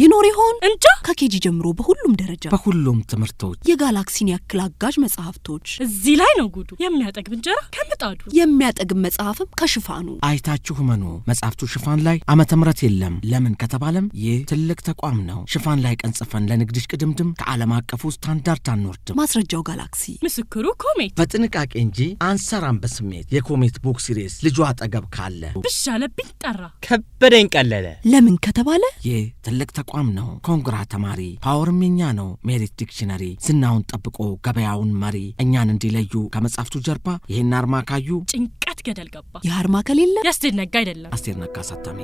ይኖር ይሆን እንጃ ከኬጂ ጀምሮ በሁሉም ደረጃ በሁሉም ትምህርቶች የጋላክሲን ያክል አጋዥ መጽሐፍቶች እዚህ ላይ ነው ጉዱ የሚያጠግብ እንጀራ ከምጣዱ የሚያጠግብ መጽሐፍም ከሽፋኑ አይታችሁ መኑ መጽሐፍቱ ሽፋን ላይ ዓመተ ምህረት የለም ለምን ከተባለም ይህ ትልቅ ተቋም ነው ሽፋን ላይ ቀንጽፈን ለንግድሽ ቅድምድም ከዓለም አቀፉ ስታንዳርድ አንወርድም ማስረጃው ጋላክሲ ምስክሩ ኮሜት በጥንቃቄ እንጂ አንሰራም በስሜት የኮሜት ቡክ ሲሪስ ልጇ አጠገብ ካለ ብሻለብኝ ጠራ ከበደኝ ቀለለ ለምን ከተባለ ይህ ትልቅ ተቋም ነው ኮንግራ ተማሪ ፓወርም የኛ ነው ሜሪት ዲክሽነሪ ዝናውን ጠብቆ ገበያውን መሪ እኛን እንዲለዩ ከመጽሐፍቱ ጀርባ ይህን አርማ ካዩ ጭንቀት ገደል ገባ የአርማ ከሌለ የአስቴር ነጋ አይደለም አስቴር ነጋ አሳታሚ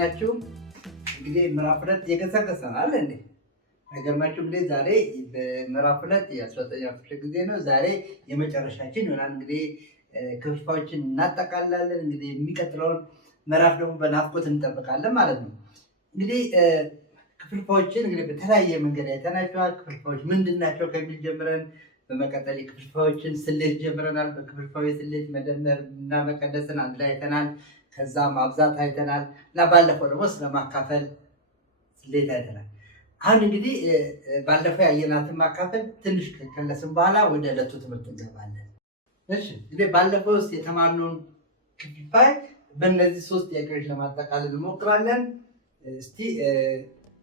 ናችሁ እንግዲህ ምዕራፍ 2 የገሰገሰናል እንዴ ነገርማችሁ እንግዲህ ዛሬ በምዕራፍ 2 የ13ኛ ክፍለ ጊዜ ነው ዛሬ የመጨረሻችን ይሆናል እንግዲህ ክፍልፋዮችን እናጠቃላለን እንግዲህ የሚቀጥለውን ምዕራፍ ደግሞ በናፍቆት እንጠብቃለን ማለት ነው እንግዲህ ክፍልፋዮችን እንግዲህ በተለያየ መንገድ አይተናቸዋል ክፍልፋዮች ምንድናቸው ከሚል ጀምረን በመቀጠል ክፍልፋዮችን ስሌት ጀምረናል በክፍልፋዊ ስሌት መደመር እና መቀነስን አንድ ላይ አይተናል ከዛ ማብዛት አይተናል እና ባለፈው ደግሞ ስለማካፈል ስሌት አይተናል አሁን እንግዲህ ባለፈው ያየናትን ማካፈል ትንሽ ከከለስን በኋላ ወደ ዕለቱ ትምህርት እንገባለን እሺ እንግዲህ ባለፈው ውስጥ የተማርነውን ክፍልፋይ በእነዚህ 3 ጥያቄዎች ለማጠቃለል እንሞክራለን እስቲ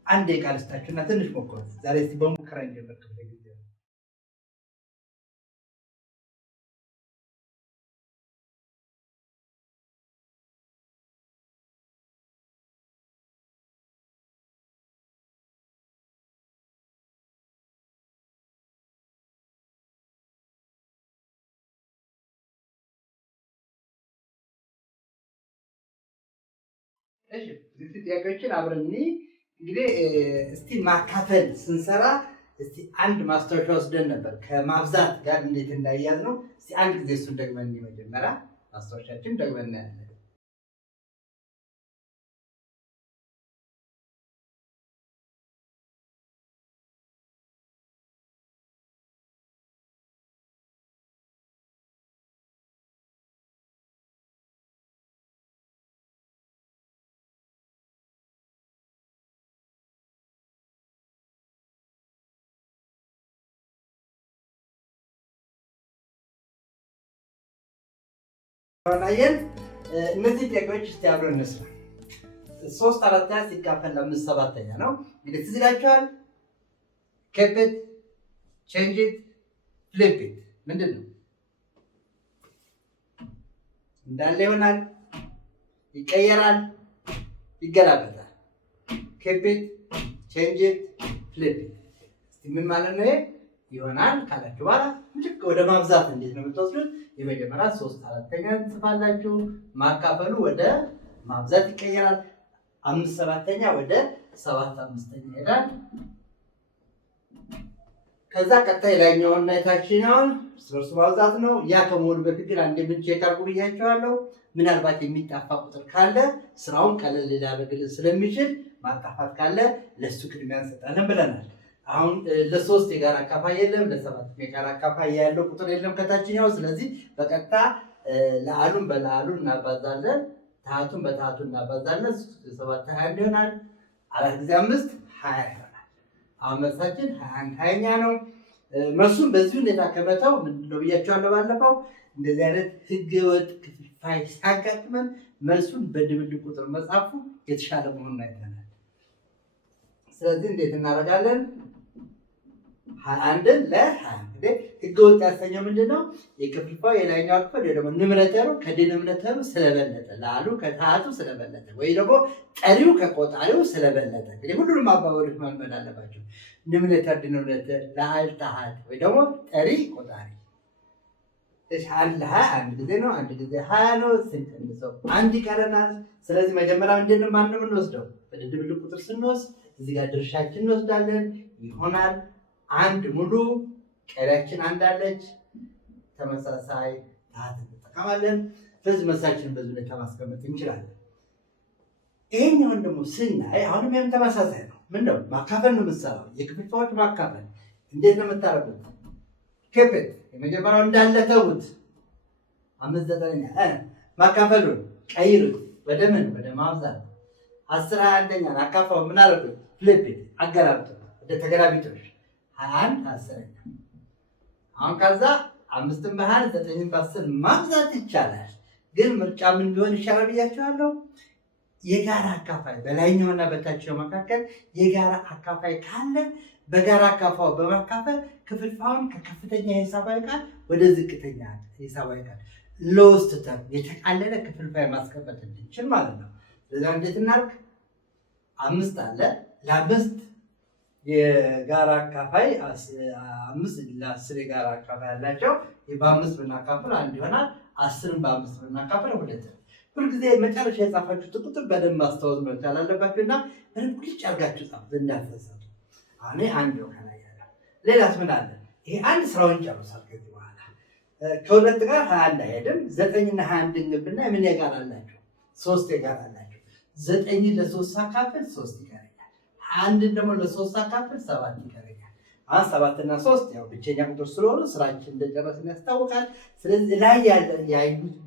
አንድ የቃል ስታችሁና ትንሽ ሞክሩ ዛሬ እስቲ በሙከራ እንጀምር ክፍለ ጊዜ እሺ እዚህ ጥያቄዎችን አብረን እንግዲህ እስቲ ማካፈል ስንሰራ እስቲ አንድ ማስታወሻ ወስደን ነበር ከማብዛት ጋር እንዴት እንዳያዝ ነው እስቲ አንድ ጊዜ እሱን ደግመን መጀመሪያ ማስታወሻችን ደግመን እናያለን አሁን እነዚህ ጥያቄዎች እስቲ አብረን እንስራ 3/4 ሲካፈል ለ5/7 ነው እንግዲህ ትዝ ይላችኋል keep it change it flip it ምንድነው እንዳለ ይሆናል ይቀየራል ይገላበጣል keep it change it flip it እስቲ ምን ማለት ነው ይሆናል ካላችሁ በኋላ ልክ ወደ ማብዛት እንዴት ነው የምትወስዱት የመጀመሪያ 3/4 ጽፋላችሁ ማካፈሉ ወደ ማብዛት ይቀየራል 5/7 ወደ 7/5 ይሄዳል ከዛ ቀጣይ ላይኛውና የታችኛውን ስርስ ማብዛት ነው ያ ከመሆኑ በፊት ግን አንዴ ምን ቼክ አድርጉ ብያችኋለሁ ምናልባት የሚጣፋ ቁጥር ካለ ስራውን ቀለል ሊያደርግልን ስለሚችል ማጣፋት ካለ ለሱ ቅድሚያ እንሰጣለን ብለናል አሁን ለ3 የጋራ አካፋይ የለም ለ7 የጋራ አካፋይ ያለው ቁጥር የለም ከታችኛው ስለዚህ በቀጥታ ለአሉን በለአሉ እናባዛለን ታቱን በታቱ እናባዛለን 7 21 ይሆናል 4 ጊዜ 5 20 ይሆናል አሁን መልሳችን 21 20ኛ ነው መልሱን በዚህ ሁኔታ ከመታው ምንድነው ብያችኋለሁ ባለፈው እንደዚህ አይነት ህገወጥ ክፍልፋይ ሲያጋጥመን መልሱን በድብልቅ ቁጥር መጻፉ የተሻለ መሆኑን አይተናል ስለዚህ እንዴት እናደርጋለን 21 ለ20 እንግዲህ ህገወጥ ያሰኘው ምንድነው የክፍልፋዩ የላይኛው ክፍል ወይ ደግሞ ኑሜሬተሩ ከዲኖሚኔተሩ ስለበለጠ ለአሉ ከታቱ ስለበለጠ ወይ ደግሞ ጠሪው ከቆጣሪው ስለበለጠ እንግዲህ ሁሉንም አባባሎች ማንበብ አለባቸው ኑሜሬተር ዲኖሚኔተር ለአል ታሃት ወይ ደግሞ ጠሪ ቆጣሪ እሺ አንድ ሀያ አንድ ጊዜ ነው፣ አንድ ጊዜ 20 ነው። ስንቀንሰው አንድ ይቀረናል። ስለዚህ መጀመሪያ ምንድን ነው ማን ነው የምንወስደው? ወደ ድብልቅ ቁጥር ስንወስድ እዚህ ጋር ድርሻችን እንወስዳለን ይሆናል አንድ ሙሉ፣ ቀሪያችን አንድ አለች። ተመሳሳይ ታህት እንጠቀማለን። ስለዚህ መልሳችንን በዚህ ሁኔታ ማስቀመጥ እንችላለን። ይሄኛውን ደግሞ ስናይ አሁንም ይሄም ተመሳሳይ ነው። ምንድነው ማካፈል ነው የምትሰራው። የክፍልፋዮች ማካፈል እንዴት ነው የምታደርጉት? ክፍል የመጀመሪያው እንዳለ ተውት። 5/9 ማካፈሉን ቀይሩት ወደ ምን? ወደ ማብዛት። 10/21 አካፋው ምን አደረጉት? ፍሊፕ አገላብጡ ወደ ተገላቢጦሽ 21 10ኛ። አሁን ከዛ 5ን በ20 9ን በ10 ማብዛት ይቻላል። ግን ምርጫ ምን ቢሆን ይሻላል ብያቸዋለሁ? የጋራ አካፋይ በላይኛውና በታችኛው መካከል የጋራ አካፋይ ካለ በጋራ አካፋው በማካፈል ክፍልፋዩን ከከፍተኛ ሂሳባዊ ቃል ወደ ዝቅተኛ ሂሳባዊ ቃል ሎስት ተርም የተቃለለ ክፍልፋይ ማስቀመጥ እንድንችል ማለት ነው። ስለዚህ እንዴት እናድርግ? 5 አለ ለ5 የጋራ አካፋይ 5 ለ10 የጋራ አካፋይ ያላቸው በ5 ብናካፍል 1 ይሆናል። 10ን በ5 ብናካፍል 2። ሁልጊዜ መጨረሻ የጻፋችሁት ቁጥር በደንብ ማስታወስ መቻል አለባችሁ እና በደንብ ልጭ አድርጋችሁ ጻፉት እንዳትረሳቱ። አሁን አንድ ነው ከላይ ያለ። ሌላስ ምን አለ? ይሄ አንድ ስራውን ጨርሷል። ከዚህ በኋላ ከሁለት ጋር 21 አይሄድም። 9 እና 21 እንግብና ምን የጋራ አላቸው? 3 የጋራ አላቸው። 9ን ለ3 ሳካፍል 3 ይቀረኛል። 21ን ደግሞ ለ3 ሳካፍል 7 ይቀረኛል። አሁን 7 እና 3 ያው ብቸኛ ቁጥር ስለሆኑ ስራችን እንደጨረስን ያስታውቃል። ስለዚህ ላይ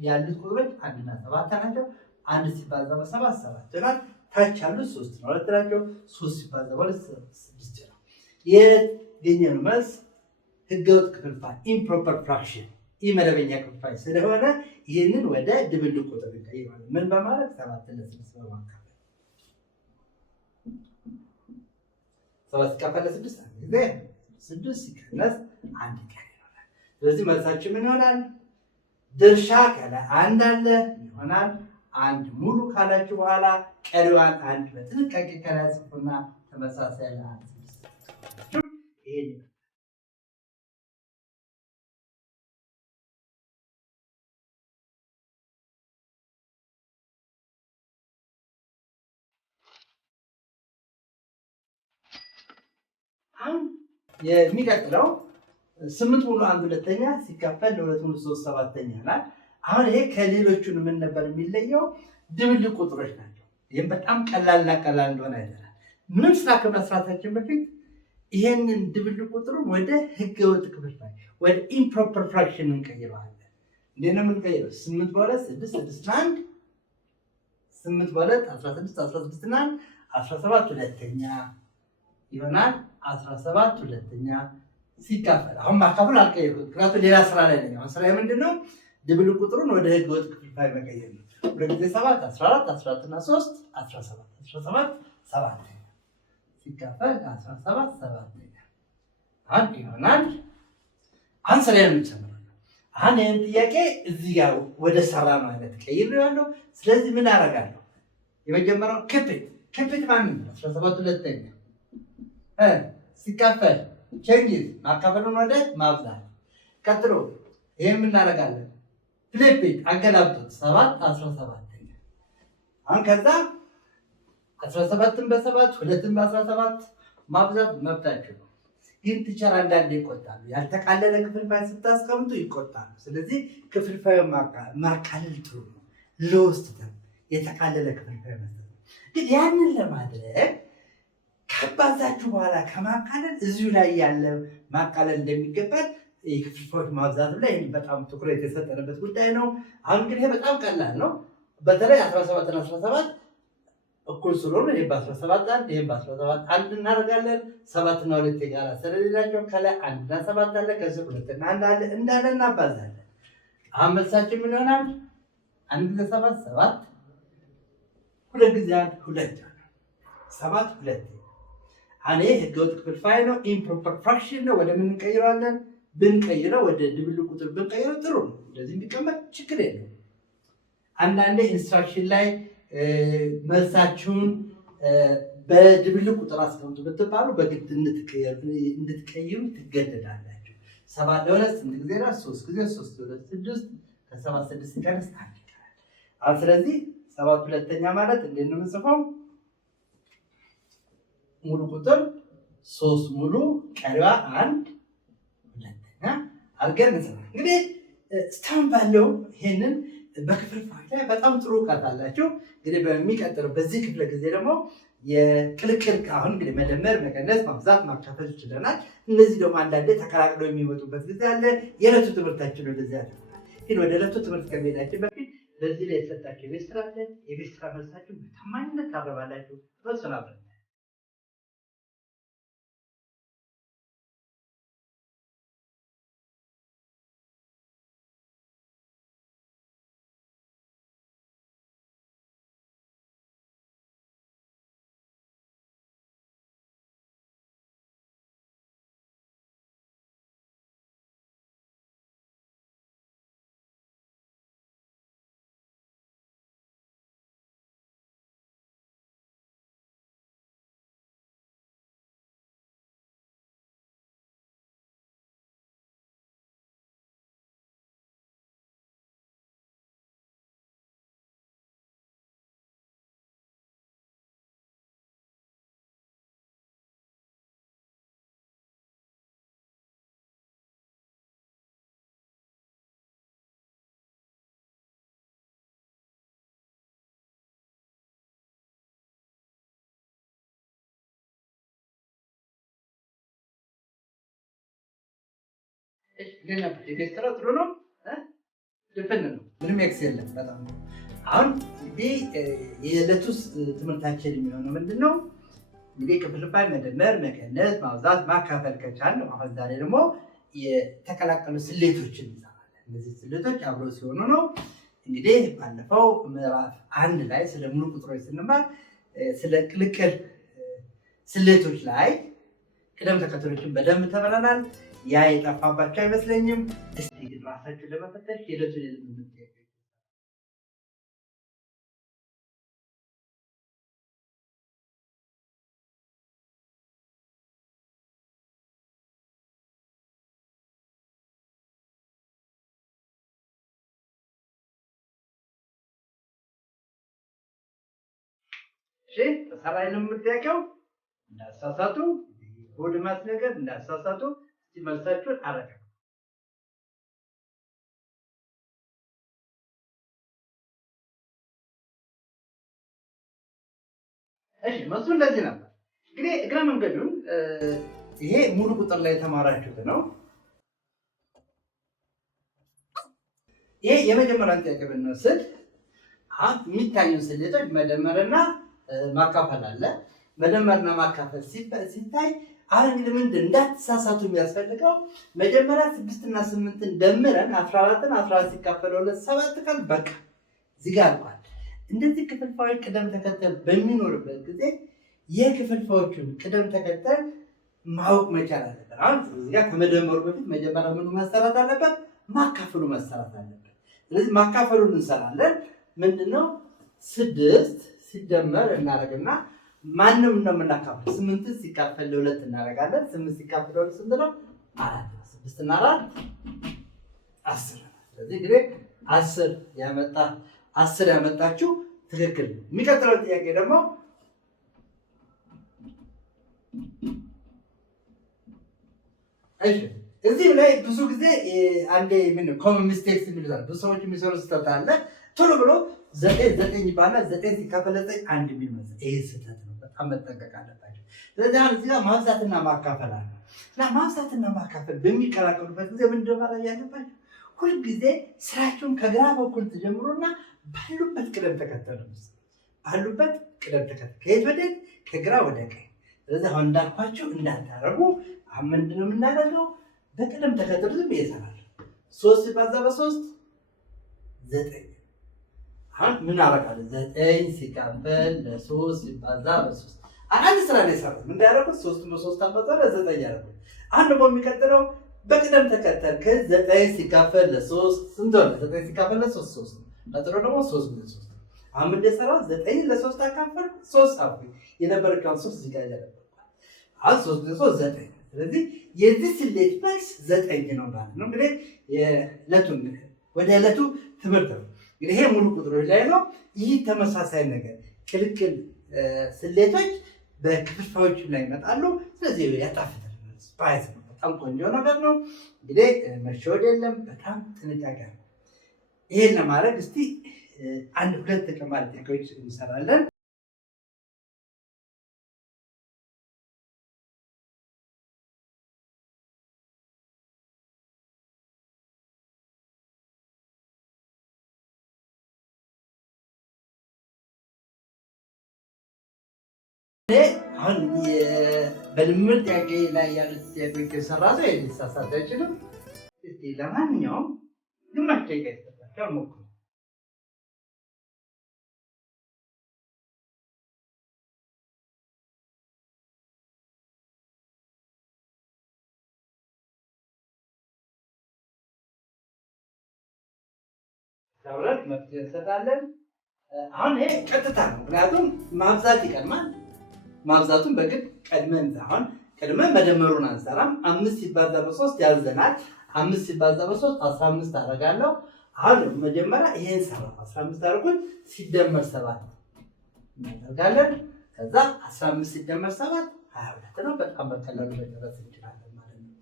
ያሉት ቁጥሮች 1 እና 7 ናቸው። 1 ሲባዛ በ7 7 ይሆናል። ታች ያሉት 3 እና 2 ናቸው። 3 ሲባዛ በ2 6 ነው። የገኘነው መልስ ህገወጥ ክፍልፋይ ኢምፕሮፐር ፍራክሽን ኢመደበኛ ክፍልፋይ ስለሆነ ይህንን ወደ ድብልቅ ቁጥር እንቀይረዋለን። ምን በማለት 7 ለ6 በማካፈል 7 ሲካፈል ለ6 አንድ ጊዜ 6 ሲቀነስ 1 ቀን ይሆናል። ስለዚህ መልሳችን ምን ይሆናል? ድርሻ ከላይ 1 አለ ይሆናል 1 ሙሉ ካላችሁ በኋላ ቀሪዋን 1 በጥንቃቄ ከላይ ጽፉና ተመሳሳይ ለ1 ይሄን አሁን የሚቀጥለው 8 ሙሉ 1/2 ሲካፈል ለ2 ሙሉ 3/7 ይሆናል። አሁን ይሄ ከሌሎቹን ምን ነበር የሚለየው? ድብልቅ ቁጥሮች ናቸው። ይህም በጣም ቀላልና ቀላል እንደሆነ አይተናል። ምንም ስራ ከመስራታችን በፊት ይሄንን ድብልቅ ቁጥሩን ወደ ህገወጥ ክፍልፋይ ወደ ኢምፕሮፐር ፍራክሽን እንቀይረዋለን። እንዴት ነው የምንቀይረው? 8 በ2 6 6 1 8 በ2 16 16 እና 17 ሁለተኛ ይሆናል 17 ሁለተኛ ሲካፈል አሁን ማካፈል አልቀየርኩም፣ ምክንያቱም ሌላ ስራ ላይ ነኝ። አሁን ስራዬ ምንድነው? ድብልቅ ቁጥሩን ወደ ህገወጥ ክፍልፋይ መቀየር ነው። 2 ጊዜ 7 14 14 እና 3 17 17 7 ሲካፈል 17 7 አንድ ይሆናል። አሁን ስራዬ ነው የምጨምረው። አሁን ይህን ጥያቄ እዚህ ጋር ወደ ሰራ ነው አይነት ቀይሬዋለሁ። ስለዚህ ምን አደርጋለሁ? የመጀመሪያው ክፍል ማለት ነው 17 ሁለተኛ ሲካፈል ቼንጅ ማካፈሉን ወደ ማብዛት። ቀጥሎ ይሄን ምን እናደርጋለን? ፍሊፕ አገላብጡት 7 17 አሁን ከዛ 17ን በ7 2ን በ17 ማብዛት መብታችሁ ነው። ግን ቲቸር አንዳንዴ ይቆጣሉ። ያልተቃለለ ክፍልፋይ ስታስቀምጡ ይቆጣሉ። ስለዚህ ክፍልፋዩ ማቃለል ጥሩ ነው። ሎስት ተርም የተቃለለ ክፍልፋይ መስጠት ነው። ግን ያንን ለማድረግ ከባዛችሁ በኋላ ከማቃለል እዚሁ ላይ ያለ ማቃለል እንደሚገባል የክፍልፋዮች ማብዛት ላይ በጣም ትኩረት የሰጠንበት ጉዳይ ነው። አሁን ግን ይሄ በጣም ቀላል ነው። በተለይ 17 እና 17 እኩል ስለሆኑ ይሄ በ17 1 ይሄ በ17 1 እናደርጋለን። 7 እና 2 የጋራ ስለሌላቸው ከላይ 1 እና 7 አለ፣ ከዚህ 2 እና 1 አለ እንዳለ እናባዛለን። አሁን መልሳችን ምን ይሆናል? 1 ጊዜ 7 7 2 ጊዜ 1 2 7 2 አኔ ህገወጥ ክፍልፋይ ነው። ኢምፕሮፐር ፍራክሽን ነው። ወደ ምን እንቀይረዋለን? ብንቀይረው ወደ ድብልቅ ቁጥር ብንቀይረው ጥሩ ነው። እንደዚህ ቢቀመጥ ችግር የለም። አንዳንዴ ኢንስትራክሽን ላይ መልሳችሁን በድብልቅ ቁጥር አስቀምጡ ብትባሉ በግድ እንድትቀይሩ ትገደዳላችሁ። 7 ለ2 ስንት ጊዜ ነው? 3 ጊዜ 3 ለ2 6 ከ7 6 ሲቀንስ 1 ይቀራል። አሁን ስለዚህ 7 ሁለተኛ ማለት እንዴት ነው የምንጽፈው? ሙሉ ቁጥር 3 ሙሉ ቀሪዋ 1 ሁለተኛ አድርገን እንጽፋለን። እንግዲህ እስካሁን ባለው ይሄንን በክፍልፋዮች ላይ በጣም ጥሩ እውቀት አላችሁ። እንግዲህ በሚቀጥለው በዚህ ክፍለ ጊዜ ደግሞ የቅልቅል አሁን እንግዲህ መደመር፣ መቀነስ፣ ማብዛት፣ ማካፈል ይችላል። እነዚህ ደግሞ አንዳንዴ ተቀላቅለው የሚመጡበት ጊዜ አለ። የዕለቱ ትምህርታችን ወደዚህ ያደርጋል። ግን ወደ ዕለቱ ትምህርት ከመሄዳችን በፊት በዚህ ላይ የተሰጣችሁ የቤት ስራ አለ። የቤት ስራ መልሳችሁ በታማኝነት ታረባላችሁ። መልሱን አብረን የቤት ስራ ጥሩ ነው። ድፍን ነው። ምንም ኤክስ የለም። በጣም ነው። አሁን እንግዲህ የዕለቱ ትምህርታችን የሚሆነው ምንድን ነው? እንግዲህ ክፍልፋይ፣ መደመር፣ መቀነስ፣ ማብዛት፣ ማካፈል ከቻልን አሁን ዛሬ ደግሞ የተቀላቀሉ ስሌቶችን እንሰራለን። እነዚህ ስሌቶች አብረው ሲሆኑ ነው። እንግዲህ ባለፈው ምዕራፍ 1 ላይ ስለ ሙሉ ቁጥሮች ስንማር ስለ ቅልቅል ስሌቶች ላይ ቅደም ተከተሎችን በደንብ ተምረናል። ያ የጠፋባቸው አይመስለኝም። እስቲ ግን ራሳችሁን ለመፈተሽ ሂደቱ ተሰራይን የምትያቀው እንዳሳሳቱ ሆድ ማስነገር እንዳሳሳቱ መልሳችሁን አረጋ። እሺ መልሱ እንደዚህ ነበር። እንግዲህ እግረ መንገዱን ይሄ ሙሉ ቁጥር ላይ የተማራችሁት ነው። ይሄ የመጀመሪያውን ጥያቄ ብንወስድ አሁን የሚታዩን ስሌቶች መደመርና ማካፈል አለ። መደመርና ማካፈል ሲታይ አሁን እንግዲህ ምንድን እንዳትሳሳቱ የሚያስፈልገው መጀመሪያ 6 እና 8ን ደምረን 14ን 14 ሲካፈል 2 7 ቀን በቃ እዚህ ጋር አልቋል። እንደዚህ ክፍልፋዮች ቅደም ተከተል በሚኖርበት ጊዜ የክፍልፋዮቹን ቅደም ተከተል ማወቅ መቻል አለበት። አሁን እዚህ ጋር ከመደመሩ በፊት መጀመሪያ ምኑ መሰራት አለበት? ማካፈሉ መሰራት አለበት። ስለዚህ ማካፈሉን እንሰራለን። ምንድነው 6 ሲደመር እናደርግና ማንም ነው የምናካፍል 8 ሲካፈል ለ2 እናደርጋለን። 8 ሲካፈል ለ2 ስንት ነው? 4 6 እና 4 10። ስለዚህ እንግዲህ 10 ያመጣችሁ ትክክል ነው። የሚቀጥለው ጥያቄ ደግሞ እሺ እዚህ ላይ ብዙ ጊዜ አንዴ ምን ኮመን ሚስቴክስ የሚሉት ብዙ ሰዎች የሚሰሩ ስህተት አለ። ቶሎ ብሎ 9 ይባላል 9 ሲካፈል 9 1 የሚል ማለት ይሄ ስህተት ነው። በጣም መጠንቀቅ አለባቸው። ስለዚህ አሁን እዚህ ጋር ማብዛትና ማካፈል አለ እና ማብዛትና ማካፈል በሚቀላቀሉበት ጊዜ ምንድን ነው ያለባቸው? ሁልጊዜ ስራቸውን ከግራ በኩል ተጀምሮና ባሉበት ቅደም ተከተል ከየት ወዴት? ከግራ ወደ ቀኝ። ስለዚህ አሁን እንዳልኳቸው እንዳታረጉ አሁን ምንድን ነው የምናደርገው? በቅደም ተከተል ዝም ይሰራል። 3 ሲባዛ በ3 9። አሁን ምን አደርጋለሁ? 9 ሲካፈል ለ3 ሲባዛ በ3 አንድ ስራ ነው የሰራሁት። ምን ያደረኩት? 3 በ3 አባዛ 9 ያደረኩት። አሁን ደግሞ የሚቀጥለው በቅደም ተከተል ከ9 ሲካፈል ለ3 ስንት ሆነ? 9 ሲካፈል ለ3 3 ነው። ቀጥሎ ደግሞ 3 ለ3 አሁን እንደሰራው 9 ለ3 አካፈል 3 አልኩኝ። የነበረው 3 እዚህ ጋር ያደረኩት። አሁን 3 ለ3 9 ስለዚህ የዚህ ስሌት መልስ 9 ነው ማለት ነው። እንግዲህ ወደ ዕለቱ ትምህርት ነው። እንግዲህ ይሄ ሙሉ ቁጥሮች ላይ ነው። ይህ ተመሳሳይ ነገር ቅልቅል ስሌቶች በክፍልፋዮች ላይ ይመጣሉ። ስለዚህ ያጣፍጣል። ስፓይስ ነው። በጣም ቆንጆ ነገር ነው። እንግዲህ መሸወድ የለም። በጣም ጥንቃቄ ነው። ይሄን ለማድረግ እስቲ 1-2 ተጨማሪ ጥያቄዎች እንሰራለን። አሁን በልምምድ ጥያቄ ላይ ያሉት ጥያቄዎች የሰራ ሰው ሊሳሳት አይችልም። እስቲ ለማንኛውም ግማሽ ደቂቃ ይሰጣቸው ሞክሩ። ተብረት መፍትሄ እንሰጣለን። አሁን ይሄ ቀጥታ ነው፣ ምክንያቱም ማብዛት ይቀድማል። ማብዛቱን በግድ ቀድመን ሳይሆን ቀድመን መደመሩን አንሰራም። 5 ሲባዛ በ3 ያዘናል። 5 ሲባዛ በ3 15 አደርጋለሁ። አሁን መጀመሪያ ይሄን ሰራ 15 አድርጉት ሲደመር 7 እናደርጋለን። ከዛ 15 ሲደመር 7 22 ነው። በጣም በቀላሉ መጨረስ እንችላለን ማለት ነው።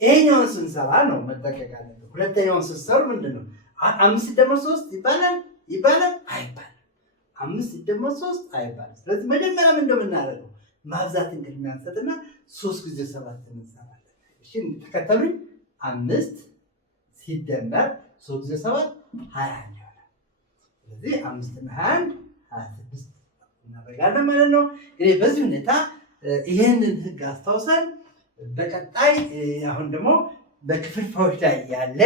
ይሄኛውን ስንሰራ ነው መጠቀቅ ያለብን። ሁለተኛውን ስትሰሩ ምንድነው 5 ሲደመር 3 ይባላል አይባልም? 5 ሲደመር 3 አይባልም። ስለዚህ መጀመሪያ ምን እንደምናደርገው ማብዛትን ቅድሚያ እንሰጥና 3 ጊዜ 7 እንሰራለን። እሺ ተከተሉኝ። 5 ሲደመር 3 ጊዜ 7 21 ይሆናል። ስለዚህ 5 እና 21 26 እናደርጋለን ማለት ነው። እንግዲህ በዚህ ሁኔታ ይሄንን ህግ አስታውሰን በቀጣይ አሁን ደግሞ በክፍልፋዮች ላይ ያለ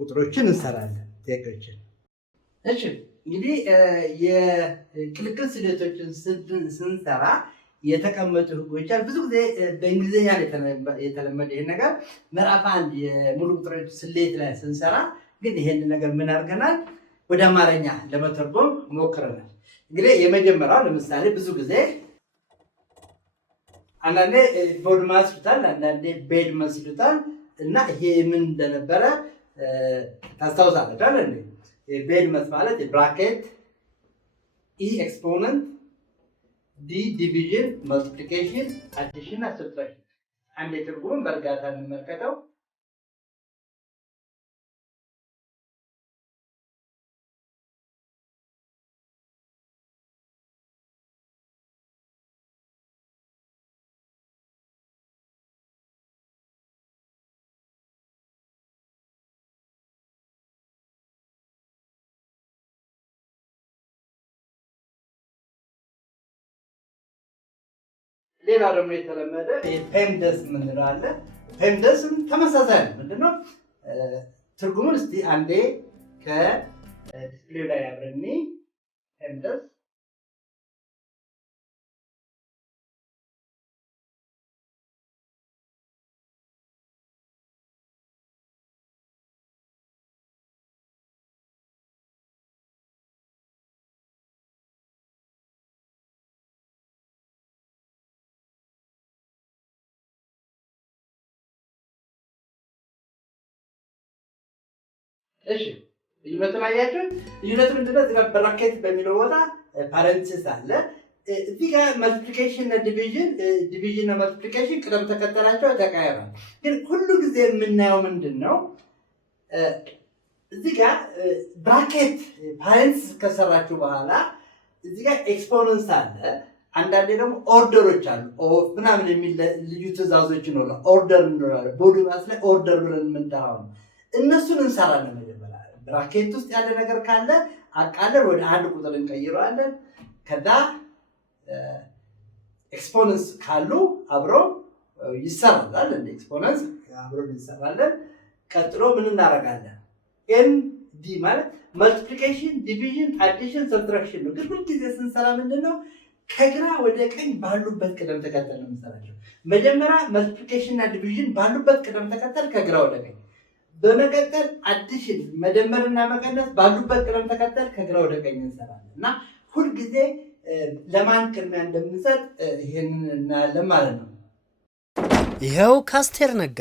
ቁጥሮችን እንሰራለን ጥያቄዎችን። እሺ እንግዲህ የቅልቅል ስሌቶችን ስንሰራ የተቀመጡ ህጎች አሉ። ብዙ ጊዜ በእንግሊዝኛ የተለመደ ይሄን ነገር ምዕራፍ 1 የሙሉ ቁጥሮች ስሌት ላይ ስንሰራ ግን ይሄን ነገር ምን አድርገናል ወደ አማርኛ ለመተርጎም ሞክረናል። እንግዲህ የመጀመሪያው ለምሳሌ ብዙ ጊዜ አንዳንዴ ቦድ ማስሉታል፣ አንዳንዴ ቤድ መስሉታል እና ይሄ ምን እንደነበረ ታስታውሳለች አይደል? ቤድ መስ ማለት የብራኬት ኢ ኤክስፖነንት ዲ ዲቪዥን መልቲፕሊኬሽን አዲሽን እና ሰብትራክሽን። አንድ የትርጉምን በእርጋታ እንመልከተው። ሌላ ደግሞ የተለመደ ፔምደስ የምንለው አለ። ፔምደስም ተመሳሳይ ነው። ምንድነው ትርጉሙን እስቲ አንዴ ከዲስፕሌው ላይ አብረን ፔምደስ እሺ ልዩነቱን አያችሁ? ልዩነቱ ምንድነው? እዚህ ጋር ብራኬት በሚለው ቦታ ፓረንቲሲስ አለ። እዚህ ጋር መልቲፕሊኬሽን እና ዲቪዥን እና መልቲፕሊኬሽን ቅደም ተከተላቸው ተቀያይሯል። ግን ሁሉ ጊዜ የምናየው ምንድነው? እዚህ ጋር ብራኬት ፓረንቲሲስ ከሰራችሁ በኋላ እዚህ ጋር ኤክስፖነንስ አለ። አንዳንዴ ደግሞ ኦርደሮች አሉ። ኦፍ ምናምን የሚል ልዩ ትእዛዞች ይኖራሉ። ኦርደር እንኖራለን። ቦዲ ማስ ላይ ኦርደር ብለን የምንጠራው ነው። እነሱን እንሰራለን። መጀመሪያ ብራኬት ውስጥ ያለ ነገር ካለ አቃለን ወደ አንድ ቁጥር እንቀይረዋለን። ከዛ ኤክስፖነንስ ካሉ አብሮ ይሰራል። እንደ ኤክስፖነንስ አብሮ እንሰራለን። ቀጥሎ ምን እናደርጋለን? ኤን ዲ ማለት መልቲፕሊኬሽን፣ ዲቪዥን፣ አዲሽን፣ ሰብትራክሽን ነው። ግን ሁልጊዜ ስንሰራ ምንድነው ከግራ ወደ ቀኝ ባሉበት ቅደም ተከተል ነው የምንሰራቸው። መጀመሪያ መልቲፕሊኬሽን እና ዲቪዥን ባሉበት ቅደም ተከተል ከግራ ወደ ቀኝ፣ በመቀጠል አዲሽን መደመርና መቀነስ ባሉበት ቅደም ተከተል ከግራ ወደ ቀኝ እንሰራለን እና ሁልጊዜ ለማን ቅድሚያ እንደምንሰጥ ይሄንን እናያለን ማለት ነው። ይኸው ካስቴር ነጋ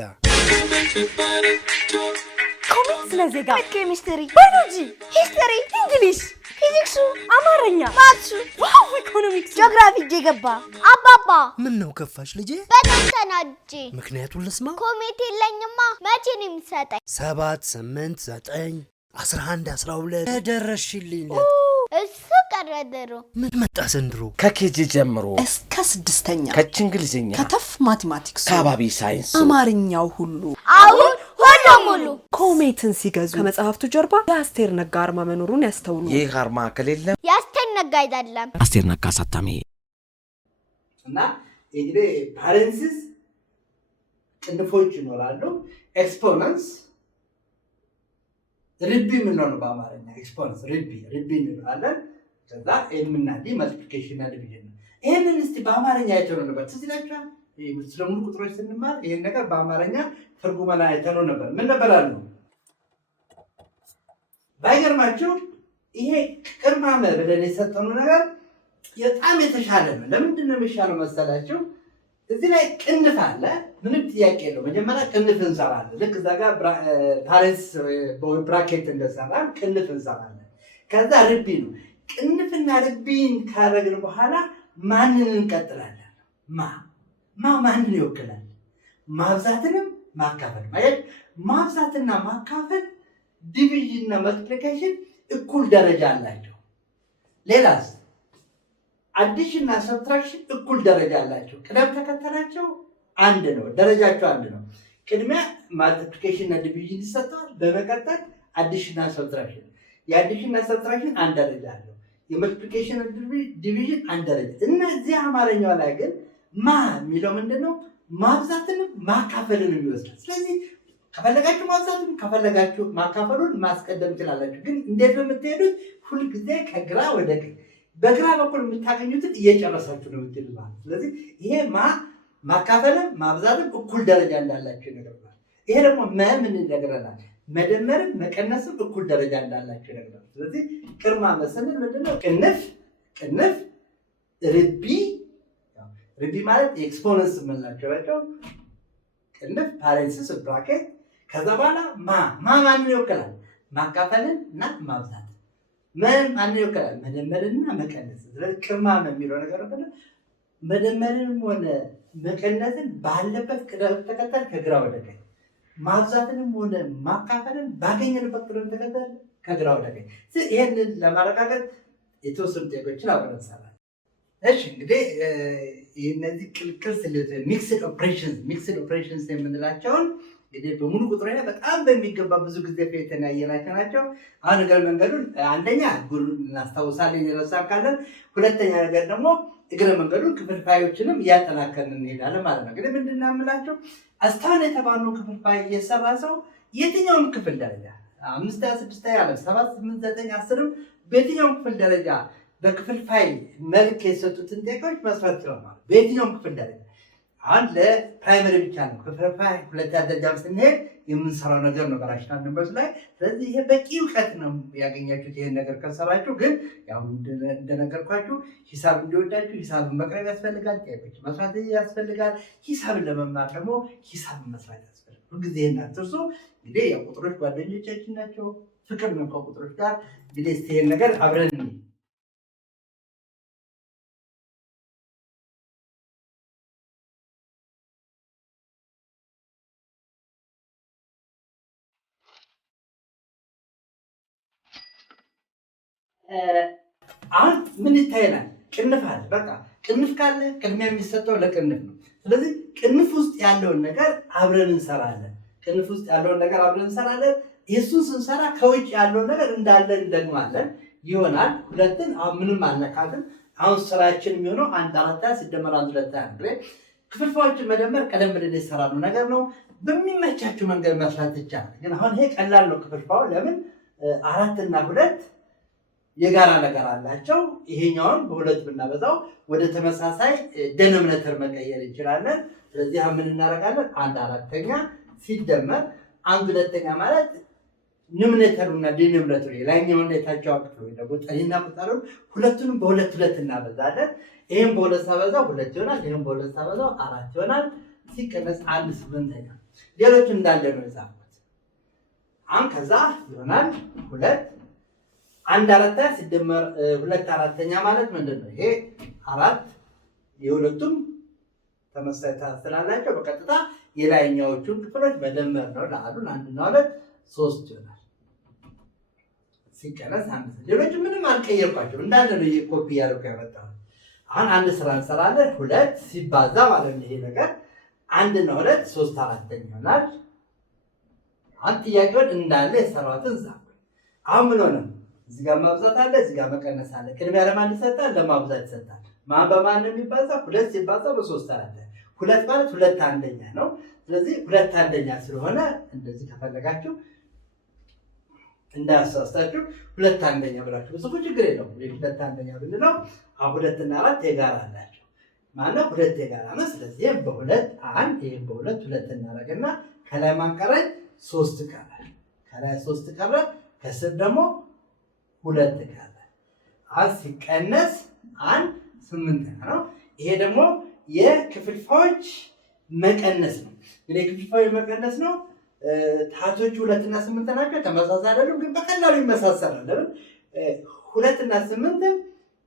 ኮሚክስ ለዜጋ ኬሚስትሪ ባዮሎጂ ሂስትሪ እንግሊሽ ፊዚክስ አማርኛ ማትስ ዋው ኢኮኖሚክስ ጂኦግራፊ እየገባ አባባ ምን ነው ከፋሽ ልጄ በጣም ተናድጄ ምክንያቱን ልስማ ኮሜት የለኝማ መቼ ነው የሚሰጠኝ 7 8 9 11 12 ደረሽልኝ እሱ ቀረደሮ ምን መጣ ዘንድሮ ከኬጂ ጀምሮ እስከ 6ኛ ከእንግሊዝኛ ከተፍ ማቴማቲክስ ከባቢ ሳይንስ አማርኛው ሁሉ አሁን ሁሉ ኮሜትን ሲገዙ ከመጽሐፍቱ ጀርባ የአስቴር ነጋ አርማ መኖሩን ያስተውሉ። ይህ አርማ ከሌለ የአስቴር ነጋ አይደለም። አስቴር ነጋ አሳታሚ እና እንግዲህ ፓሬንሲስ ቅንፎች ይኖራሉ። ኤክስፖነንስ ርቢ ምን ነው በአማርኛ ኤክስፖነንስ ርቢ እንላለን። ከዛ ኤምና ዲ መልቲፕሊኬሽን እና ዲቪዥን ነው። ይሄንን እስቲ በአማርኛ አይተነው ነበር። ትዝ ይላችኋል? ስለሙሉ ቁጥሮች ስንማር ይሄን ነገር በአማርኛ ትርጉመና አይተነው ነበር። ምን ነበር አሉ? ባይገርማችሁ ይሄ ቅርማመ ብለን የሰጠነው ነገር በጣም የተሻለ ነው። ለምንድን ነው የሚሻለው መሰላችሁ? እዚህ ላይ ቅንፍ አለ፣ ምንም ጥያቄ የለው። መጀመሪያ ቅንፍ እንሰራለን። ልክ እዛ ጋር ፓሬንስ ብራኬት እንደሰራን ቅንፍ እንሰራለን። ከዛ ርቢ ነው። ቅንፍና ርቢን ካረግን በኋላ ማንን እንቀጥላለን? ማንን ይወክላል? ማብዛትንም ማካፈል ማለት ማብዛትና ማካፈል ዲቪዥንና መልቲፕሊኬሽን እኩል ደረጃ አላቸው። ሌላስ አዲሽን እና ሰብትራክሽን እኩል ደረጃ አላቸው። ቅደም ተከተላቸው አንድ ነው፣ ደረጃቸው አንድ ነው። ቅድሚያ መልቲፕሊኬሽን እና ዲቪዥን ይሰጣል። በመቀጠል አዲሽን እና ሰብትራክሽን። የአዲሽን እና ሰብትራክሽን አንድ ደረጃ አለው። የመልቲፕሊኬሽን እና ዲቪዥን አንድ ደረጃ። እነዚህ አማርኛው ላይ ግን የሚለው ምንድነው? ማብዛትንም ማካፈልንም ይወስዳል። ስለዚህ ከፈለጋችሁ ማብዛትም ከፈለጋችሁ ማካፈሉን ማስቀደም ትችላላችሁ። ግን እንዴት ነው የምትሄዱት? ሁልጊዜ ከግራ ወደ ቀኝ በግራ በኩል የምታገኙትን እየጨረሳችሁ ነው የምትሄዱት ማለት። ስለዚህ ይሄ ማካፈልም ማብዛትም እኩል ደረጃ እንዳላችሁ ይነግረናል። ይሄ ደግሞ ምን ይነግረናል? መደመርም መቀነስም እኩል ደረጃ እንዳላችሁ ይነግረናል። ስለዚህ ቅርማ መሰልን ምንድነው? ቅንፍ ርቢ ማለት ኤክስፖነንስ የምንላቸው ናቸው። ቅንፍ ፓሬንሲስ ብራኬት። ከዛ በኋላ ማንን ይወክላል? ማካፈልን እና ማብዛት። ማንን ይወክላል? መደመርንና መቀነስ። ስለዚህ ቅርማ የሚለው ነገር መደመርንም ሆነ መቀነስን ባለበት ቅደም ተከተል ከግራ ወደ ቀኝ፣ ማብዛትንም ሆነ ማካፈልን ባገኘንበት ቅደም ተከተል ከግራ ወደ ቀኝ። ይህንን ለማረጋገጥ የተወሰኑ ጥያቄዎችን አብረን እንሰራለን። እሺ እንግዲህ እነዚህ ቅልቅል ስሌት ሚክስድ ኦፕሬሽንስ የምንላቸውን እንግዲህ በሙሉ ቁጥር ላይ በጣም በሚገባ ብዙ ጊዜ ፈተና ያየናቸው ናቸው። አሁን እግረ መንገዱን አንደኛ እናስታውሳለን ይረሳካለን። ሁለተኛ ነገር ደግሞ እግረ መንገዱን ክፍልፋዮችንም እያጠናከርን እንሄዳለን ማለት ነው። እንግዲህ ምንድን ነው የምላቸው? እስካሁን የተባሉ ክፍልፋይ እየሰራ ሰው የትኛውም ክፍል ደረጃ 5 6 ያለ 7 8 9 10 በየትኛውም ክፍል ደረጃ በክፍልፋይ መልክ የሰጡትን ጥያቄዎች መስራት ይችላል። በየትኛውም ክፍል ደረጃ አሁን ለፕራይመሪ ብቻ ነው ክፍልፋይ ሁለተኛ ደረጃ ስንሄድ የምንሰራው ነገር ነው በራሽናል ነምበርስ ላይ። ስለዚህ ይሄ በቂ እውቀት ነው ያገኛችሁት ይሄን ነገር ከሰራችሁ። ግን ያው እንደነገርኳችሁ ሂሳብ እንዲወዳችሁ ሂሳብን መቅረብ ያስፈልጋል፣ ጥያቄዎች መስራት ያስፈልጋል። ሂሳብን ለመማር ደግሞ ሂሳብን መስራት ያስፈልጋል። ሁልጊዜ እናትርሱ። እንግዲህ ያው ቁጥሮች ጓደኞቻችን ናቸው፣ ፍቅር ነው ከቁጥሮች ጋር። እንግዲህ እስቲ ይሄን ነገር አብረን አሁን ምን ይታየናል? ቅንፍ አለ። በቃ ቅንፍ ካለ ቅድሚያ የሚሰጠው ለቅንፍ ነው። ስለዚህ ቅንፍ ውስጥ ያለውን ነገር አብረን እንሰራለን። የሱን ስንሰራ ከውጭ ያለውን ነገር እንዳለ እንደግማለን ይሆናል። ሁለትን አሁን ምንም አልነካትም። አሁን ስራችን የሚሆነው 1 4 ሲደመር 1 2 ነው። ክፍልፋዮችን መደመር ቀደም ብለን የሰራነው ነገር ነው። በሚመቻችሁ መንገድ መስራት ይቻላል። ግን አሁን ይሄ ቀላል ነው። ክፍልፋዩ ለምን 4 እና 2 የጋራ ነገር አላቸው። ይሄኛውን በሁለት ብናበዛው ወደ ተመሳሳይ ደኖሚኔተር መቀየር እንችላለን። ስለዚህ አሁን ምን እናደርጋለን? 1 4ኛ ሲደመር 1 2ኛ ማለት ኑሜሬተሩና ዲኖሚኔተሩ ላይኛውና የታችኛው ክፍል ወይ ደግሞ ጠሪና ቁጥሩን ሁለቱንም በሁለት እናበዛለን። ይሄን በሁለት ሳበዛው 2 ይሆናል። ይሄን በሁለት ሳበዛው 4 ይሆናል። ሲቀነስ 1/8 ሌሎቹ እንዳለ ነው የጻፍኩት። አሁን ከዛ ይሆናል 1/4 ሲደመር 2/4 ማለት ምንድን ነው? ይሄ 4 የሁለቱም ተመሳሳይ ስላላቸው በቀጥታ የላይኛዎቹን ክፍሎች መደመር ነው። ለአሉን 1 እና 2 3 ይሆናል። ሲቀነስ 1 ሌሎቹ ምንም አልቀየርኳቸው እንዳለ ነው ኮፒ ያደርኩ ያመጣሁት። አሁን አንድ ስራ እንሰራለን። 2 ሲባዛ ማለት ነው ይሄ ነገር 1 እና 2 3/4 ይሆናል። አሁን ጥያቄውን እንዳለ የሰራሁትን ዛኩ። አሁን ምን ሆነ? እዚህ ጋር ማብዛት አለ፣ እዚህ ጋር መቀነስ አለ። ቅድሚያ ለማን ይሰጣል? ለማብዛት ይሰጣል። ማን በማን ነው የሚባዛ? 2 ሲባዛ በ3/4 2 ማለት 2/1 ነው። ስለዚህ 2/1 ስለሆነ እንደዚህ ከፈለጋችሁ እንዳያሳስታችሁ 2/1 ብላችሁ ብዙ ችግር የለውም። 2/1 ብንለው አሁን 2 እና 4 የጋራ አላቸው ማለት 2 የጋራ ነው። ስለዚህ በ2 1 ይሄን በ2 2 እናደርግና ከላይ ማን ቀረኝ? 3 ቀረ። ከላይ 3 ቀረ፣ ከስር ደግሞ 2 ቀረ። አሁን ሲቀነስ 1 8 ነው። ይሄ ደግሞ የክፍልፋዮች መቀነስ ነው። እንግዲህ የክፍልፋዮች መቀነስ ነው። ታቶቹ 2 እና 8 ናቸው። ተመሳሳይ አይደሉም፣ ግን በቀላሉ ይመሳሰላል። ለምን 2 እና 8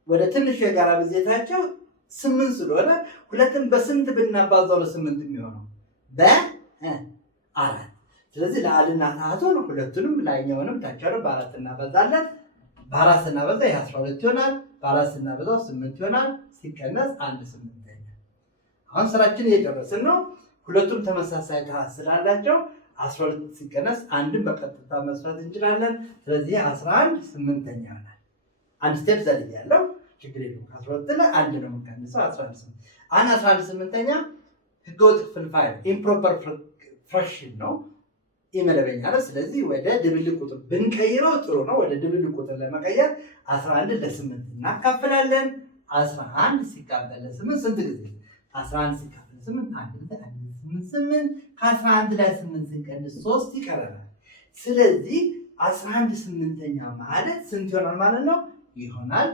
ወደ ትንሹ የጋራ ብዜታቸው 8 ስለሆነ 2ን በስንት ብናባዛው ነው 8 የሚሆነው? በ4። ስለዚህ ለአልና ታቶን ሁለቱንም ላይኛውንም ታቻለው በ4 እናበዛለን። በ4 ስናበዛ ይሄ 12 ይሆናል። በ4 ስናበዛው 8 ይሆናል። ሲቀነስ 1/8። አሁን ስራችን እየጨረስን ነው። ሁለቱም ተመሳሳይ ታሃት ስላላቸው 12 ሲቀነስ 1ን በቀጥታ መስራት እንችላለን። ስለዚህ 11/8 ይሆናል። አንድ ስቴፕ ዘልያለሁ፣ ችግር የለውም። 12 ላይ 1 ነው የምንቀንሰው 11/8። 11/8 ህገወጥ ክፍልፋይ ኢምፕሮፐር ፍራክሽን ነው፣ ኢመደበኛ ነው። ስለዚህ ወደ ድብልቅ ቁጥር ብንቀይረው ጥሩ ነው። ወደ ድብልቅ ቁጥር ለመቀየር 11 ለ8 እናካፍላለን። 11 ሲካፈል ለ8 ስንት ጊዜ? 11 ሲካፈል 8 8 ከ11 ላይ 8 ስንቀንስ 3 ይቀረናል። ስለዚህ 11/8 ማለት ስንት ይሆናል ማለት ነው? ይሆናል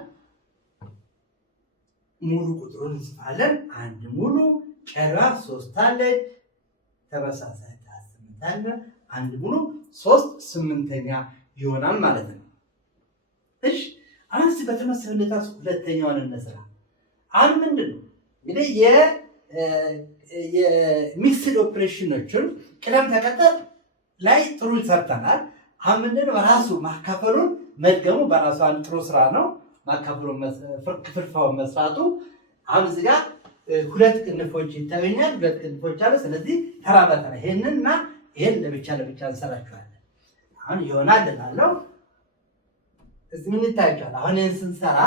ሙሉ ቁጥሩን እንጽፋለን። 1 ሙሉ ጨራ 3 አለ፣ ተመሳሳይ 8 አለ፣ 1 ሙሉ 3/8 ይሆናል ማለት ነው። እሺ አሁን በተመሳሳይ ሁኔታ ሁለተኛውን እንስራ። አሁን ምንድነው እንግዲህ የሚክስድ ኦፕሬሽኖችን ቅደም ተከተል ላይ ጥሩ ሰርተናል። አሁን ምንድነው ራሱ ማካፈሉን መድገሙ በራሱ አንድ ጥሩ ስራ ነው። ማካፈሉን ክፍልፋዩን መስራቱ። አሁን እዚህ ጋር 2 ቅንፎች ይታገኛል። 2 ቅንፎች አለ። ስለዚህ ተራ በተራ ይሄንና ይሄን ለብቻ እንሰራቸዋለን። አሁን ይሆናል እላለሁ። እዚህ ምን ይታያችኋል? አሁን ይሄን ስንሰራ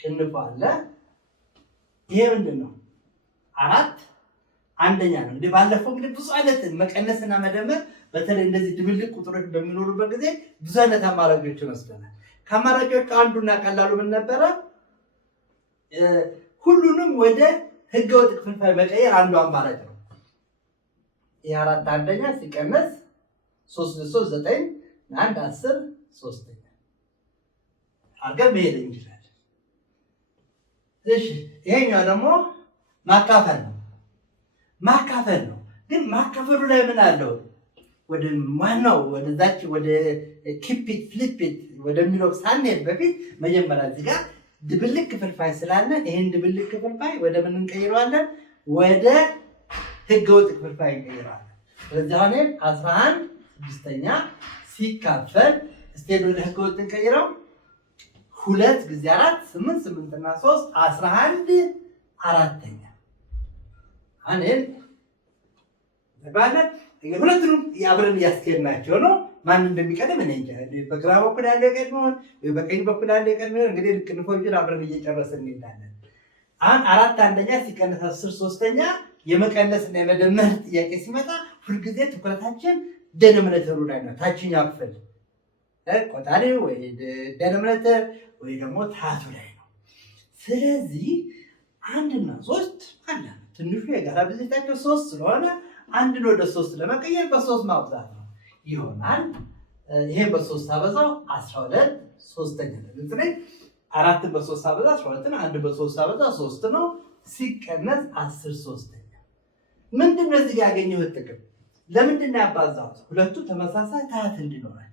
ቅንፍ አለ። ይሄ ምንድን ነው? 4/1 ነው። እንግዲህ ባለፈው እንግዲህ ብዙ አይነት መቀነስና መደመር በተለይ እንደዚህ ድብልቅ ቁጥሮች በሚኖሩበት ጊዜ ብዙ አይነት አማራጮችን ወስደናል። ከአማራጮቹ አንዱና ቀላሉ ምን ነበረ? ሁሉንም ወደ ህገወጥ ክፍልፋይ መቀየር አንዱ አማራጭ ነው። የ4/1 ሲቀነስ 3 9 1 10 3 አድርገን መሄድ እንችላለን። እሺ ይሄኛው ደግሞ ማካፈል ነው። ግን ማካፈሉ ላይ ምን አለው? ወደ ማናው ወደዛች ወደ ኪፕ ኢት ፍሊፕ ኢት ወደሚለው ሳንሄድ በፊት መጀመሪያ እዚህ ጋር ድብልቅ ክፍልፋይ ስላለ ይሄን ድብልቅ ክፍልፋይ ወደ ምን እንቀይረዋለን? ወደ ህገወጥ ክፍልፋይ እንቀይረዋለን። ስለዚህ አሁን 11/6 ሲካፈል እስቴድ ወደ ህገወጥ እንቀይረው 2 ጊዜ 4 8 8 እና 3 11/4 አንን ባለት ሁለቱንም አብረን እያስኬድናቸው ነው። ማን እንደሚቀድም እኔ እንጃ። በግራ በኩል ያለው ቀድሞን በቀኝ በኩል ያለው ቀድሞን እንግዲህ ቅንፎቹን አብረን እየጨረስን እንሄዳለን። አሁን 4/1 ሲቀነስ 10/3 የመቀነስና የመደመር ጥያቄ ሲመጣ ሁልጊዜ ትኩረታችን ደኖሚኔተሩ ላይ ነው። ታችኛው ክፍል ቆጣሪ ወይ ደኖሚኔተር ወይ ደግሞ ታቱ ላይ ነው። ስለዚህ 1 እና 3 አለ። ትንሹ የጋራ ብዜታቸው 3 ስለሆነ 1 ወደ 3 ለመቀየር በ3 ማብዛት ነው ይሆናል። ይሄ በ3 አበዛው 12/3 ነው። ስለዚህ 4 በ3 አበዛ 12 ነው። 1 በ3 አበዛ 3 ነው። ሲቀነስ 10/3 ምንድን ነው እዚህ ጋር ያገኘሁት ጥቅም? ለምንድን ነው ያባዛሁት? ሁለቱ ተመሳሳይ ታህት እንዲኖራቸው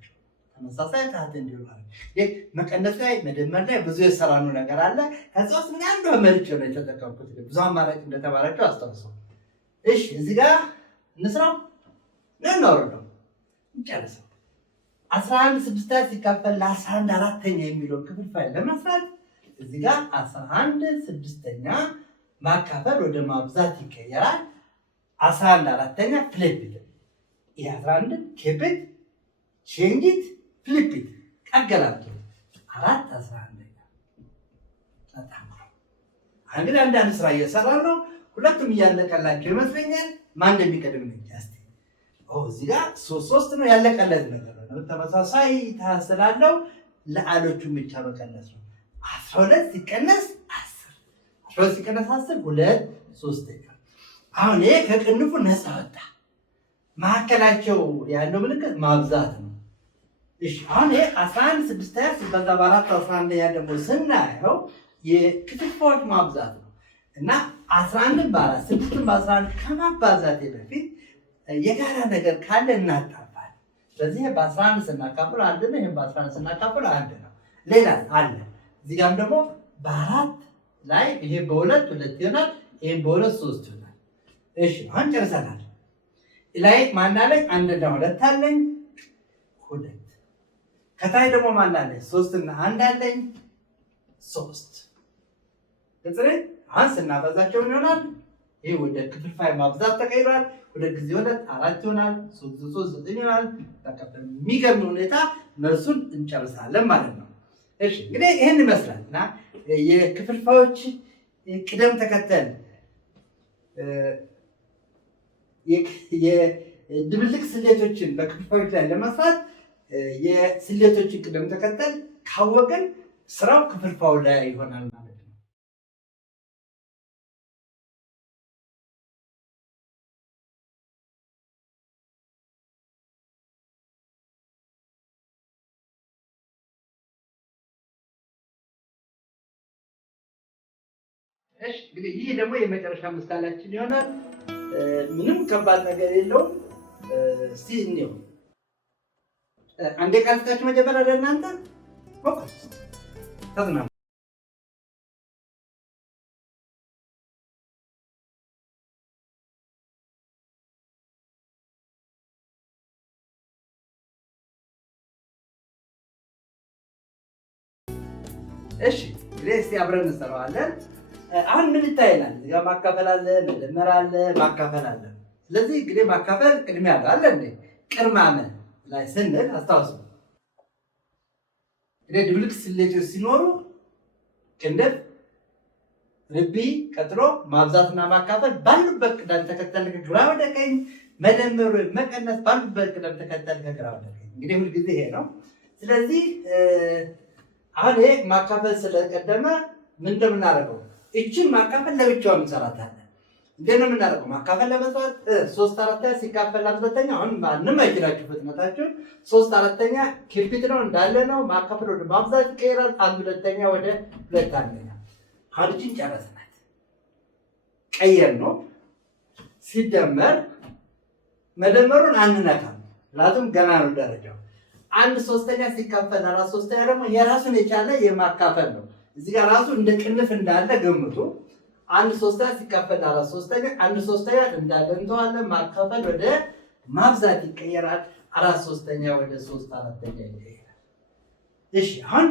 መቀነስ ላይ መደመር ላይ ብዙ የሰራነው ነገር አለ። ከዛ ውስጥ ምን አንዱ መርጬ ነው የተጠቀምኩት። ብዙ አማራጭ እንደተባላቸው አስታውሰው። እሺ እዚህ ጋር እንስራው እናወርደው እንጨርሰው። 11/6 ሲካፈል ለ11 4ኛ የሚለውን ክፍልፋይ ለመስራት እዚህ ጋር 11/6 ማካፈል ወደ ማብዛት ይቀየራል። 11 4ኛ ፍሊፕ ኢት። ይሄ 11 ኬፕ ኢት ቼንጅ ኢት ፍሊፕ ኢት አገላብጡ 4 11ኛ። እንግዲህ አንዳንድ ስራ እየሰራ ነው። ሁለቱም እያለቀላቸው ይመስለኛል። ማን እንደሚቀድም ነው እስቲ። እዚህ ጋር 3 ነው ያለቀለት ነገር ነው። ተመሳሳይ ታስላለው ለአሎቹን ብቻ መቀነስ ነው። 12 ሲቀነስ 10 12 ሲቀነስ 10 2 3ኛ። አሁን ይሄ ከቅንፉ ነፃ ወጣ። ማከላቸው ያለው ምልክት ማብዛት ነው። እሺ አሁን ይሄ 11/6 ሲባዛ በ4 11ኛ ደግሞ ስናየው የክፍልፋዮች ማብዛት ነው እና 11 በ4 6 በ11 ከማባዛት በፊት የጋራ ነገር ካለ እናጣፋለን። ስለዚህ በ11 ስናካፍል 1 ነው። ይሄን በ11 ስናካፍል 1 ነው። ሌላ አለ እዚህ ጋርም ደግሞ በ4 ላይ ይሄ በ2 2 ይሆናል። ይሄን በ2 3 ይሆናል። እሺ አሁን ጨርሰናል። ላይ ማን አለኝ? 1 እና 2 አለኝ 2። ከታይ ደግሞ ማን አለኝ? 3 እና 1 አለኝ 3። ስለዚህ አሁን ስናበዛቸው ምን ይሆናል? ይሄ ወደ ክፍልፋይ ማብዛት ተቀይሯል። 2 ጊዜ 2 4 ይሆናል። 3 ጊዜ 3 9 ይሆናል። በቃ በሚገርም ሁኔታ መልሱን እንጨርሳለን ማለት ነው። እሺ እንግዲህ ይሄን ይመስላል እና የክፍልፋዮች ቅደም ተከተል የድብልቅ ስሌቶችን በክፍልፋዮች ላይ ለመስራት የስሌቶችን ቅደም ተከተል ካወቅን ስራው ክፍልፋዩ ላይ ይሆናል ማለት ነው። እሺ እንግዲህ ይህ ደግሞ የመጨረሻ ምሳሌያችን ይሆናል። ምንም ከባድ ነገር የለውም። እስቲ እንየው። አንዴ ቃልታችሁ መጀመሪያ ለእናንተ ፎከስ ተዝናኑ። እሺ እንግዲህ እስቲ አብረን እንሰራዋለን። አሁን ምን ይታየናል? እዚህ ጋር ማካፈል አለ፣ መደመር አለ፣ ማካፈል አለ። ስለዚህ እንግዲህ ማካፈል ቅድሚያ አለ እንዴ? ቅርማመ ላይ ስንል አስታውሱ። እንግዲህ ድብልቅ ስሌቶች ሲኖሩ ቅንድብ፣ ርቢ፣ ቀጥሎ ማብዛትና ማካፈል ባሉበት ቅደም ተከተል ከግራ ወደ ቀኝ፣ መደመር ወይም መቀነስ ባሉበት ቅደም ተከተል ከግራ ወደ ቀኝ። እንግዲህ ሁልጊዜ ይሄ ነው። ስለዚህ አሁን ይሄ ማካፈል ስለቀደመ ምን እንደምናደርገው እቺን ማካፈል ለብቻው እንሰራታለን። እንዴት ነው የምናደርገው? ማካፈል ለመስራት 3/4 ሲካፈል 1/2 አሁን ማንም አይችላችሁ ፍጥነታችሁን። 3/4 ኪርፒት ነው እንዳለ ነው። ማካፈል ወደ ማብዛት ይቀየራል። 1/2 ወደ 2/1 አድርጅን ጨረስናት። ቀየር ነው ሲደመር መደመሩን አንነካም። ምክንያቱም ገና ነው ደረጃው። 1/3 ሲካፈል 4/3 ደግሞ የራሱን የቻለ የማካፈል ነው። እዚህ ጋር ራሱ እንደ ቅንፍ እንዳለ ገምቱ። 1/3 ሲካፈል 4/3 1/3 እንዳለ እንተዋለን። ማካፈል ወደ ማብዛት ይቀየራል። 4/3 ወደ 3/4 ይቀየራል። እሺ አሁን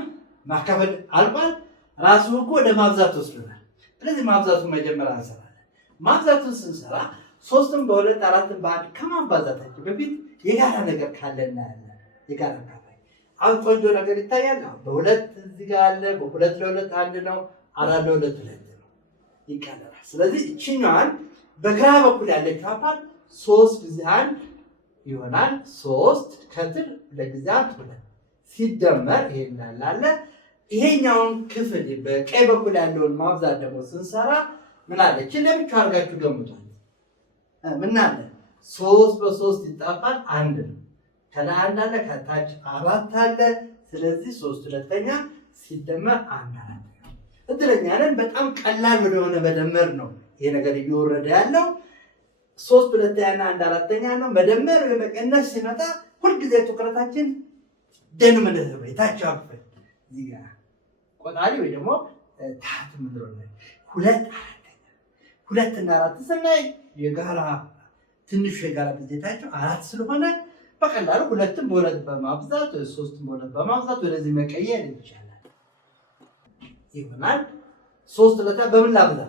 ማካፈል አልቋል። ራሱ ህጉ ወደ ማብዛት ወስዶናል። ስለዚህ ማብዛቱን መጀመሪያ እንሰራለን። ማብዛቱን ስንሰራ 3ን በ2 4ን በ1 ከማባዛታችን በፊት የጋራ ነገር ካለ እናያለን። የጋራ አሁን ቆንጆ ነገር ይታያል። በ2 እዚህ ጋር አለ። በ2 ለ2 1 ነው። 4 ለ2 2 ነው። ይቀለራል። ስለዚህ እቺኛዋን በግራ በኩል ያለችው አፓል 3 ጊዜ 1 ይሆናል። 3 ከትር ለጊዜ 2 ሲደመር ይሄ እንዳላለ ይሄኛውን ክፍል በቀኝ በኩል ያለውን ማብዛት ደግሞ ስንሰራ ምን አለ? እቺ ለብቻው አድርጋችሁ ገምቷል። ምን አለ? 3 በ3 ይጣፋል 1 ነው። ከላይ 1 አለ፣ ከታች 4 አለ። ስለዚህ 3/2 ሲደመር 1/4 ነው። እድለኛ ነን። በጣም ቀላል ወደሆነ መደመር ነው ይሄ ነገር እየወረደ ያለው። 3 ሁለተኛና 1 አራተኛ ነው። መደመር ወይ መቀነስ ሲመጣ ሁልጊዜ ትኩረታችን ደኖሚኔተር ነው የታችኛው ክፍል እዚህ ጋር ቆጣሪ ወይ ደግሞ ታህት ምንድነው 2 2 እና 4 ስናይ የጋራ ትንሽ የጋራ ብዜታቸው 4 ስለሆነ በቀላሉ 2ን በ2 በማብዛት 3ን በ2 በማብዛት ወደዚህ መቀየር ይቻላል ይሆናል። 3 ለታ በምን ላብዛ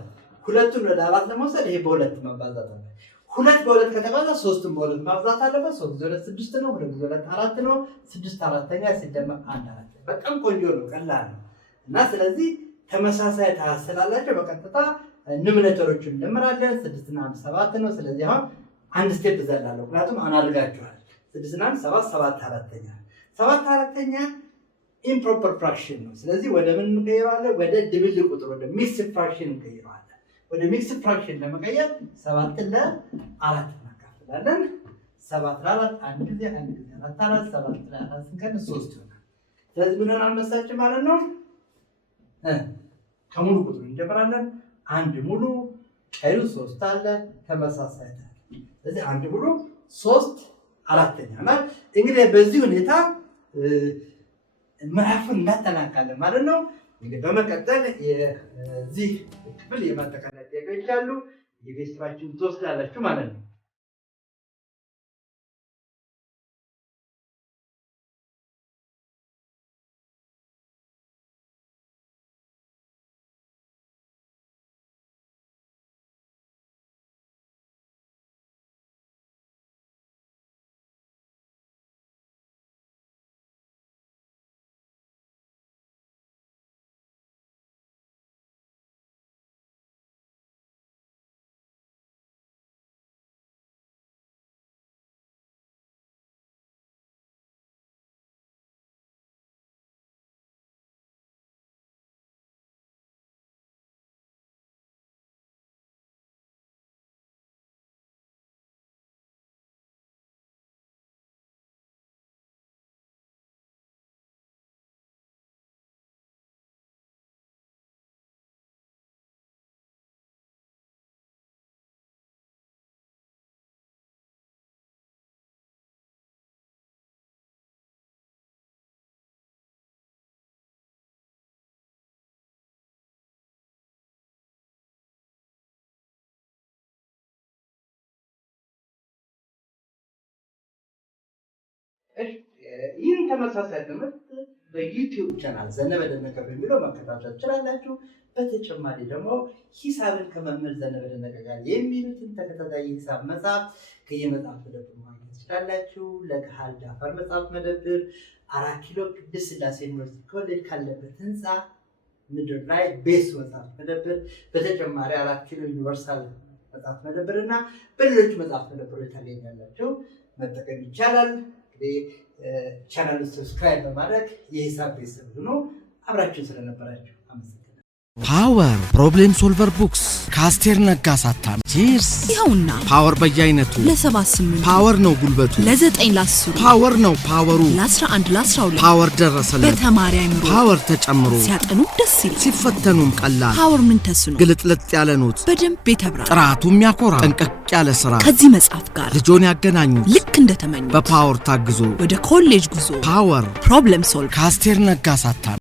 2ን ወደ 4 ለመውሰድ ይሄ በ2 ማባዛት አለ። 2 በ2 ከተባዛ 3ን በ2 ማብዛት አለበት። 3 ወደ 6 ነው። 2 ወደ 4 ነው። 6 አራተኛ ሲደመር 1 አራተኛ በጣም ቆንጆ ነው፣ ቀላል ነው እና ስለዚህ ተመሳሳይ ታስላላችሁ በቀጥታ ኑሜሬተሮችን እንደምራለን 6 እና 1 7 ነው። ስለዚህ አሁን አንድ ስቴፕ ዘላለሁ ምክንያቱም አናርጋችኋል 6 እና 1 7 7 አራተኛ 7 አራተኛ ኢምፕሮፐር ፍራክሽን ነው። ስለዚህ ወደ ምን እንቀይረዋለን? ወደ ድብልቅ ቁጥር ወደ ሚክስድ ፍራክሽን እንቀይረዋለን። ወደ ሚክስድ ፍራክሽን ለመቀየር 7 ለ4 እናካፍላለን። 7 ለ4 አንድ ጊዜ 4 4 7 ለ4 ስንቀንስ 3 ይሆናል። ስለዚህ ምን ሆናል መሰላችሁ ማለት ነው ከሙሉ ቁጥሩ እንጀምራለን። አንድ ሙሉ ቀሪው 3 አለ ተመሳሳይ ነው። ስለዚህ አንድ ሙሉ 3 አራተኛ ማለት እንግዲህ በዚህ ሁኔታ ምዕራፉን እናጠናቅቃለን ማለት ነው። እንግዲህ በመቀጠል የዚህ ክፍል የማጠቃለያ ጥያቄዎች አሉ። የቤት ስራችሁን ትወስዳላችሁ ማለት ነው። ይህን ተመሳሳይ ትምህርት በዩቲዩብ ቻናል ዘነበ ደነቀ በሚለው መከታተል ትችላላችሁ። በተጨማሪ ደግሞ ሂሳብን ከመምህር ዘነበ ደነቀ ጋር የሚሉትን ተከታታይ ሂሳብ መጽሐፍ ከየመጽሐፍ መደብር ማግኘት ትችላላችሁ። ለገሃር ጃፋር መጽሐፍ መደብር 4 ኪሎ ቅድስት ሥላሴ ዩኒቨርሲቲ ኮሌጅ ካለበት ህንፃ ምድር ላይ ቤስ መጽሐፍ መደብር፣ በተጨማሪ 4 ኪሎ ዩኒቨርሳል መጽሐፍ መደብር እና በሌሎች መጽሐፍ መደብሮች ታገኛላችሁ። መጠቀም ይቻላል። ቻናሉን ሰብስክራይብ በማድረግ የሂሳብ ቤተሰብ ሁኑ። አብራችሁን ስለነበራችሁ አመሰግናለሁ። ፓወር ፕሮብሌም ሶልቨር ቡክስ ከአስቴር ነጋ ሳታሚ ቺርስ። ይኸውና ፓወር በየአይነቱ ለ78 ፓወር ነው ጉልበቱ፣ ለ9 ለ10 ፓወር ነው ፓወሩ፣ ለ11 ለ12 ፓወር ደረሰለት በተማሪ አይምሮ ፓወር ተጨምሮ ሲያጠኑ ደስ ይላል፣ ሲፈተኑም ቀላል ፓወር ምን ተስኖ ግልጥልጥ ያለ ኖት በደንብ የተብራ ጥራቱ የሚያኮራ ጠንቀቅ ያለ ስራ ከዚህ መጽሐፍ ጋር ልጆን ያገናኙ ልክ እንደተመኙ በፓወር ታግዞ ወደ ኮሌጅ ጉዞ ፓወር ፕሮብሌም ሶልቭ ከአስቴር ነጋ ሳታሚ